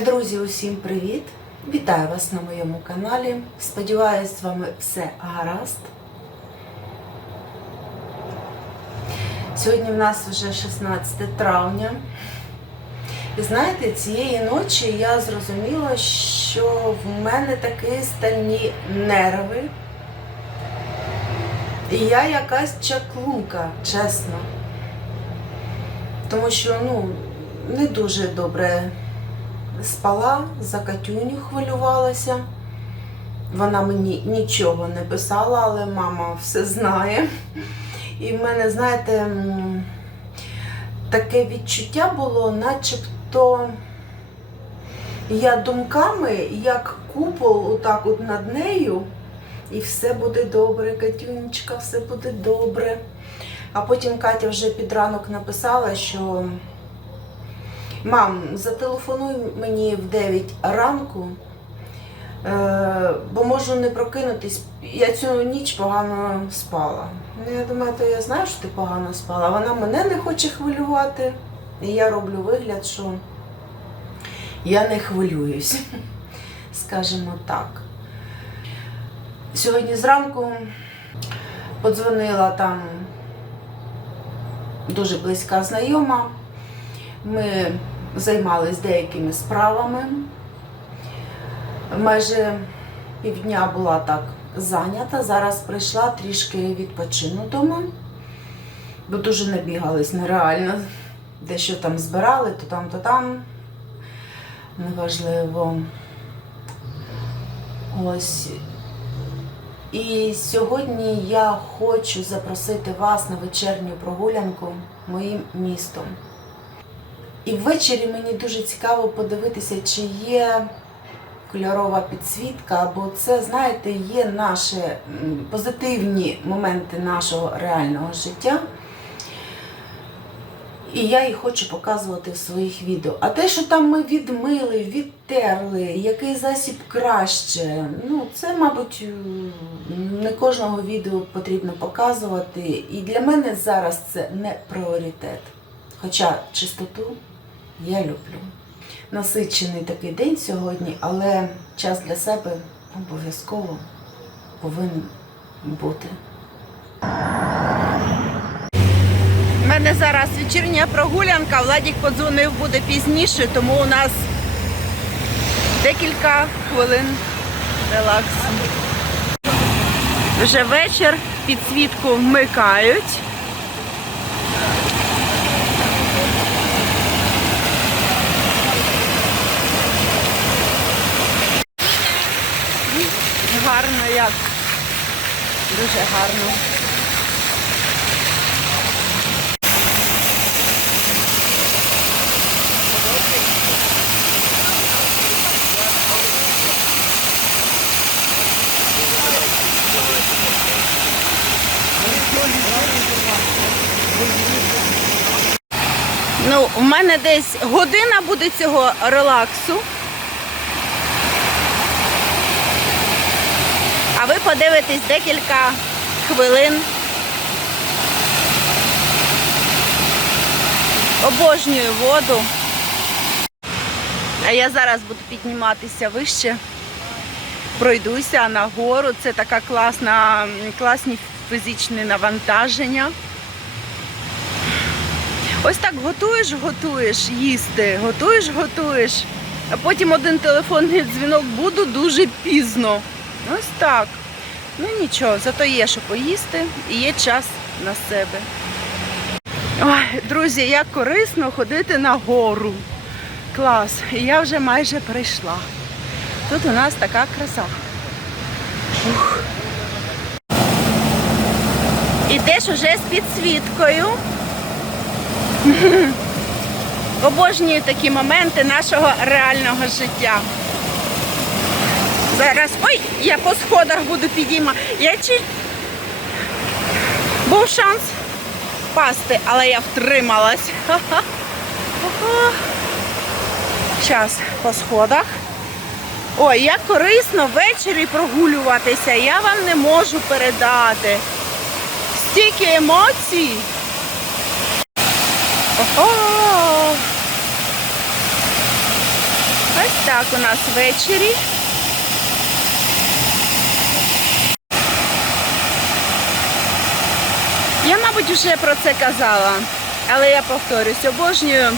Друзі, усім привіт! Вітаю вас на моєму каналі. Сподіваюсь, з вами все гаразд. Сьогодні в нас вже 16 травня. І знаєте, цієї ночі я зрозуміла, що в мене такі стальні нерви. І я якась чаклунка, чесно. Тому що, ну, не дуже добре спала, за Катюню хвилювалася. Вона мені нічого не писала, але мама все знає. І в мене, знаєте, таке відчуття було, начебто я думками, як купол, отак от над нею, і все буде добре, Катюнечка, все буде добре. А потім Катя вже під ранок написала, що Мам, зателефонуй мені в 9 ранку, е, бо можу не прокинутись. Я цю ніч погано спала. Ну, Я думаю, то я знаю, що ти погано спала. Вона мене не хоче хвилювати. І я роблю вигляд, що я не хвилююсь, скажімо так. Сьогодні зранку подзвонила там дуже близька знайома. Ми займались деякими справами. Майже півдня була так зайнята. Зараз прийшла трішки відпочину вдома, бо дуже набігались нереально. Дещо там збирали, то там, то там. Неважливо. Ось. І сьогодні я хочу запросити вас на вечірню прогулянку моїм містом. І ввечері мені дуже цікаво подивитися, чи є кольорова підсвітка, бо це, знаєте, є наші позитивні моменти нашого реального життя. І я їх хочу показувати в своїх відео. А те, що там ми відмили, відтерли, який засіб краще, ну це, мабуть, не кожного відео потрібно показувати. І для мене зараз це не пріоритет. Хоча чистоту я люблю. Насичений такий день сьогодні, але час для себе обов'язково повинен бути. У мене зараз вечірня прогулянка. Владік подзвонив буде пізніше, тому у нас декілька хвилин релаксу. Вже вечір, підсвітку вмикають. Гарно як. Дуже гарно. Ну, у мене десь година буде цього релаксу. А ви подивитесь декілька хвилин. Обожнюю воду. А я зараз буду підніматися вище, пройдуся на гору. Це така класна, класні фізичні навантаження. Ось так готуєш, готуєш їсти, готуєш, готуєш. А потім один телефонний дзвінок буду дуже пізно. Ось так. Ну нічого, зато є що поїсти і є час на себе. Ой, друзі, як корисно ходити на гору. Клас. І я вже майже прийшла. Тут у нас така краса. Ух. Ідеш уже з підсвіткою. Обожнюю такі моменти нашого реального життя. Зараз, ой, я по сходах буду підіймати. Я чи був шанс впасти, але я втрималась. Зараз по сходах. Ой, як корисно ввечері прогулюватися, я вам не можу передати. Стільки емоцій. Ого! Ось так у нас ввечері. Я, мабуть, вже про це казала, але я повторюсь, обожнюю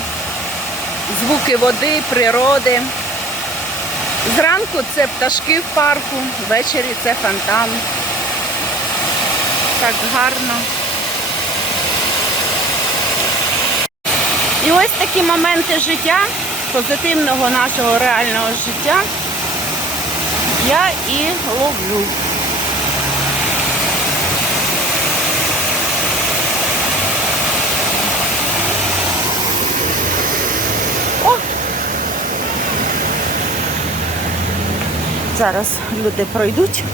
звуки води, природи. Зранку це пташки в парку, ввечері це фонтан. Так гарно. І ось такі моменти життя, позитивного нашого реального життя, я і ловлю. Зараз люди пройдуть.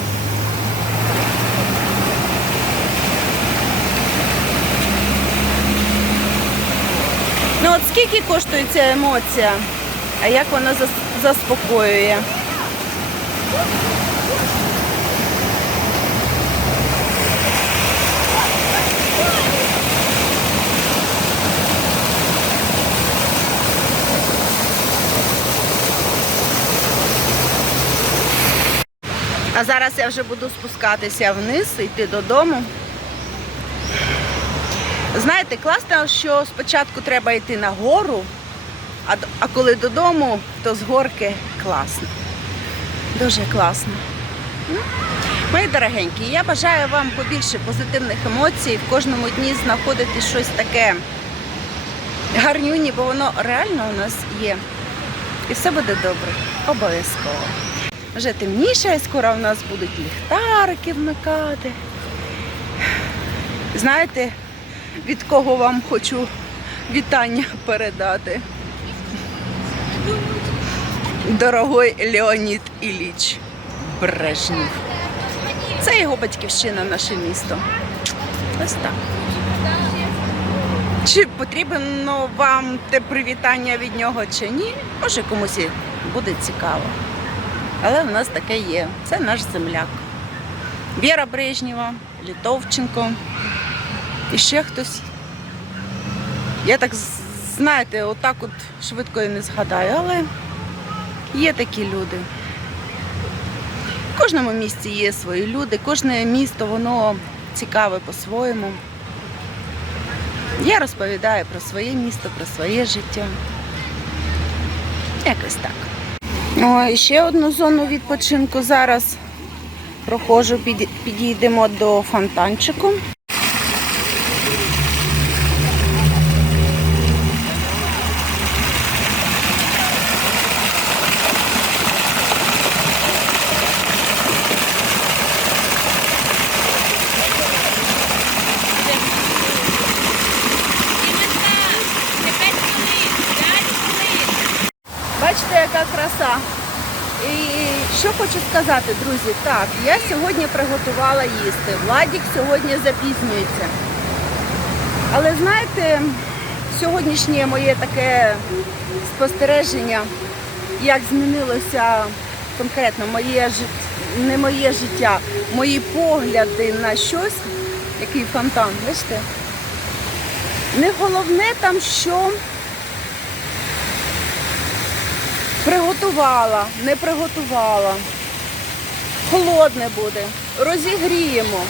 Ну от скільки коштує ця емоція? А як вона зас- заспокоює? А зараз я вже буду спускатися вниз, йти додому. Знаєте, класно, що спочатку треба йти на гору, а, а коли додому, то з горки класно. Дуже класно. Ну, Мої дорогенькі, я бажаю вам побільше позитивних емоцій, в кожному дні знаходити щось таке гарнюні, бо воно реально у нас є. І все буде добре. Обов'язково. Вже темніше, скоро у нас будуть ліхтарики вмикати. Знаєте, від кого вам хочу вітання передати. Дорогой Леонід Іліч Брежнєв. Це його батьківщина, наше місто. Ось так. Чи потрібно вам те привітання від нього чи ні? Може комусь і буде цікаво. Але в нас таке є. Це наш земляк. Віра Брежнєва, Літовченко. І ще хтось. Я так, знаєте, отак от швидко і не згадаю, але є такі люди. В кожному місті є свої люди, кожне місто воно цікаве по-своєму. Я розповідаю про своє місто, про своє життя. Якось так. О, ще одну зону відпочинку зараз проходжу, підійдемо до фонтанчику. Бачите, яка краса. І що хочу сказати, друзі, так, я сьогодні приготувала їсти. Владік сьогодні запізнюється. Але знаєте, сьогоднішнє моє таке спостереження, як змінилося конкретно моє життя, не моє життя, мої погляди на щось, який фонтан, бачите? Не головне там, що Приготувала, не приготувала. Холодне буде. Розігріємо.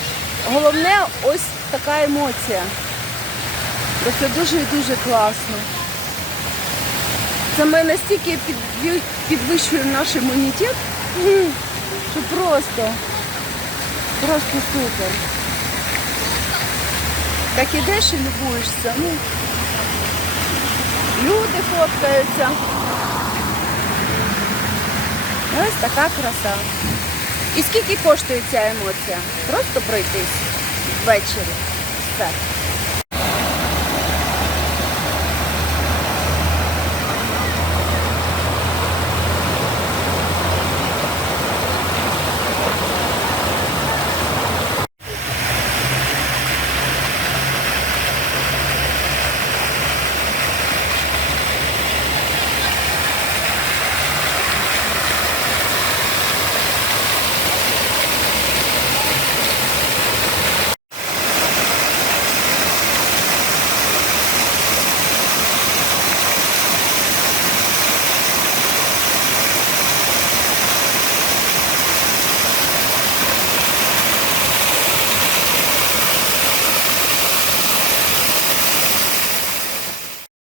Головне ось така емоція. Це дуже і дуже класно. Це ми настільки підві- підвищує наш імунітет, що просто, просто супер. Так ідеш і любуєшся. Ну, люди фоткаються. Ось така краса. І скільки коштує ця емоція? Просто пройтись ввечері. Все.